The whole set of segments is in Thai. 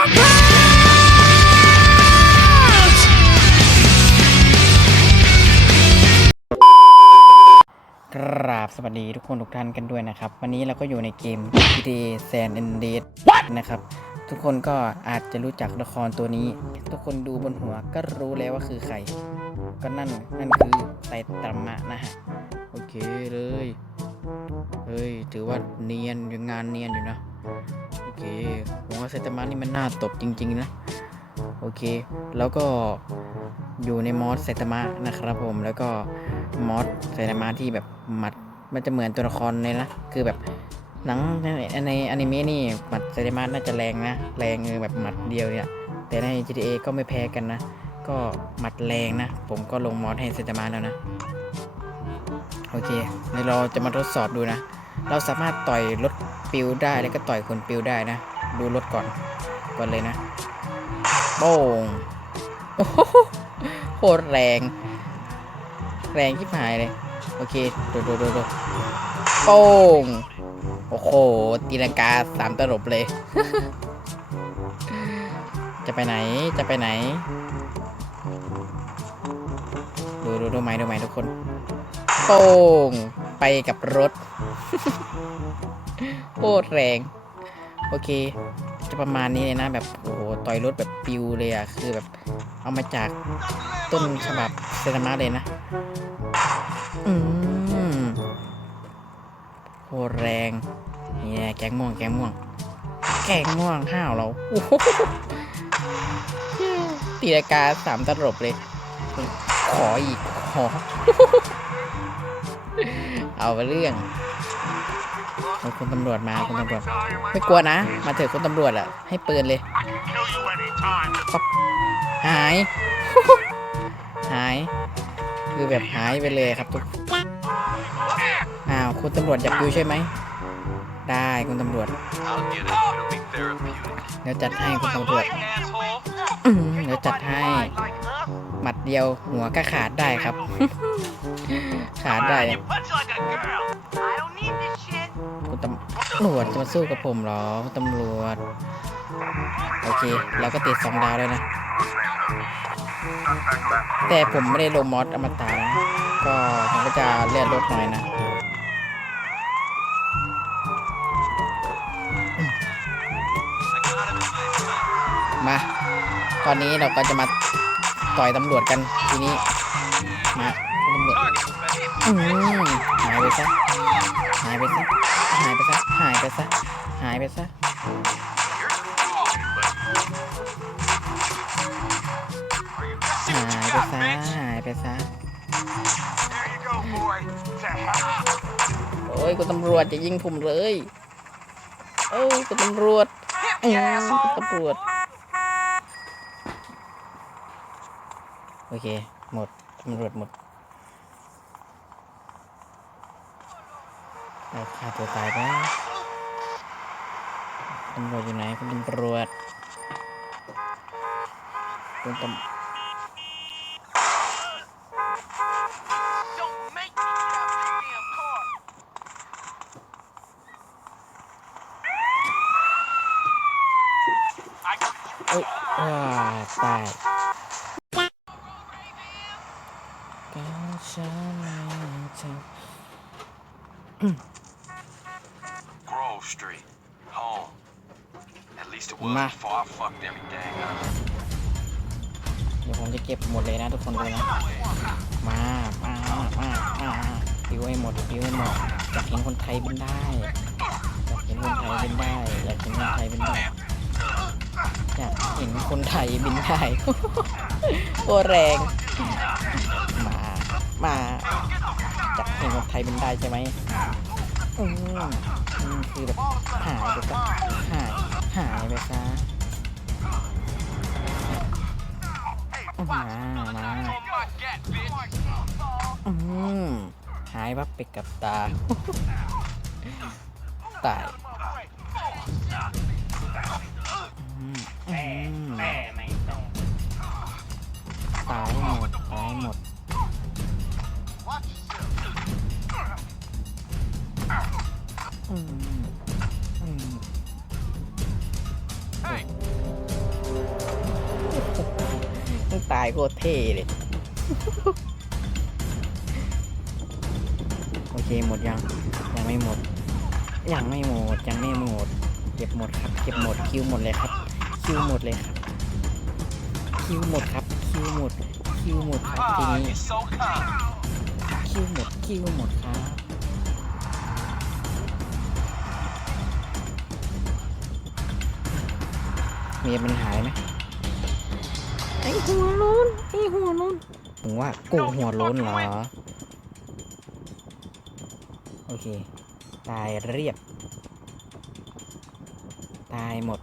กราบสวัสดีทุกคนทุกท่านกันด้วยนะครับ วันนี้เราก็อยู่ในเกม GTA San Andreas นะครับทุกคนก็อาจจะรู้จักละครตัวนี้ ทุกคนดูบนหัวก็รู้แล้วว่าคือใคร ก็นั่นนั่นคือไซตามะนะฮะ โอเคเลย เฮ้ย ถือว่าเนียนอยู่งานเนียนอยู่นะ เคผมว่าไซตามะนี่มันน่าตบจริง ๆ นะ โอเค แล้วก็อยู่ในมอสไซตามะนะครับผมแล้วก็มอสไซตามะที่แบบหมัดมันจะเหมือนตัวละครเลยนะ คือแบบหนังในในอนิเมะนี่หมัดไซตามะน่าจะแรงนะ แรงเออแบบหมัดเดียวเนี่ย แต่ใน GTA ก็ไม่แพ้กันนะ ก็หมัดแรงนะ ผมก็ลงมอสให้ไซตามะแล้วนะ โอเคเดี๋ยวเราจะมาทดสอบดูนะ เราสามารถต่อยรถ ปิวได้แล้วก็ต่อยคนปิวได้นะ ดูรถก่อน ก่อนเลยนะโป้งโอ้โหโคตรแรง แรงที่หายเลย โอเคดูดูดูดูโป้งโอ้โหตีลังกาสามตลบเลย จะไปไหนจะไปไหน ดูดูดูไหมดูไหมทุกคน โป้งไปกับรถ โคตรแรง โอเค จะประมาณนี้เลยนะ แบบโอ้โหต่อยรถแบบปิวเลยอะคือแบบเอามาจากต้นฉบับเซรามาเลยนะ อืมโคตรแรงนี่แหละแกงม่วงแกงม่วง แกงม่วงห้าวเราโอ้โหตีรากาสามตลบเลย ขออีกขอ เอาไปเรื่องเอาคุณตำรวจมาคุณตำรวจ ไม่กลัวนะ มาเถอะคุณตำรวจอะให้ปืนเลยปั๊บหาย หาย คือแบบหายไปเลยครับทุกอ้าวคุณตำรวจอยากดูใช่ไหมได้คุณตำรวจ I'll get it. It'll be therapeutic. เดี๋ยวจัดให้คุณตำรวจ asshole. อื้อหือเดี๋ยวจัดให้หมัดเดียวหัวก็ขาดได้ครับ ขาดได้ You punch like a girl. I don't need this shit. คุณตำรวจจะมาสู้กับผมเหรอคุณตำรวจ โอเคเราก็ติดสองดาวแล้วนะ แต่ผมไม่ได้ลงมอสอมตะนะก็ผมก็จะเลื่อนรถหน่อยนะมา ตอนนี้เราก็จะมาต่อยตำรวจกันทีนี้ มา หายไปซะ หายไปซะ หายไปซะ หายไปซะ หายไปซะ หายไปซะ หายไปซะ โอ้ยคุณตำรวจจะยิงผมเลย โอ้ยคุณตำรวจอืมตำรวจ โอเค หมด ตำรวจหมด เราฆ่าตัวตายไปตำรวจอยู่ไหนคุณตำรวจคุณตำเอ้ยว้าตายก็ฉันไม่เธอ Grove Street. Home. At least it was Ma. before I fucked everything up. เดี๋ยวผมจะเก็บหมดเลยนะทุกคนเลยนะ มา มา มา มาปิวให้หมดปิวให้หมดอยากเห็นคนไทยบินได้อยากเห็นคนไทยบินได้อยากเห็นคนไทยบินได้อยากเห็นคนไทยบินได้โคตรแรง มา มาอยากเห็นคนไทยบินได้ใช่ไหม อืมอืมคือแบบหายไปซะหายหายไปซะมามาอืมหายวับไปกับตา ตายอืมอืมตายหมดตายหมด ตายโคตรเท่เลย โอเคหมดยัง ยังไม่หมด ยังไม่หมด ยังไม่หมด เก็บหมดครับ เก็บหมด คิวหมดเลยครับ คิวหมดเลยครับ คิวหมดครับ คิวหมด คิวหมดครับทีนี้คิวหมด คิวหมดครับมีปัญหาไหม ไอหัวล้นไอหัวล้นถึงว่ากูหัวล้นเหรอ โอเค ตายเรียบ ตายหมด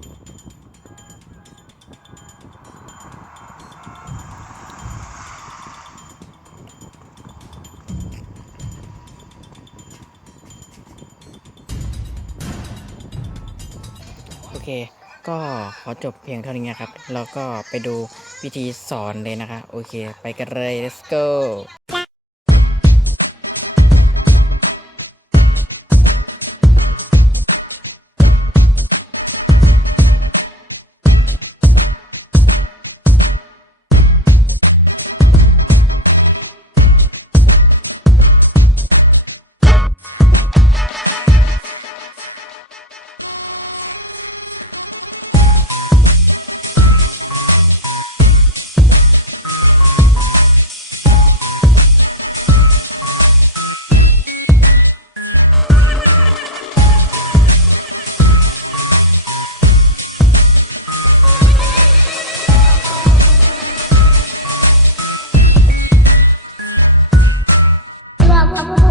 โอเค ก็ขอจบเพียงเท่านี้นะครับ แล้วก็ไปดู พิธีสอนเลยนะคะ โอเค ไปกันเลย let's go I'm, I'm,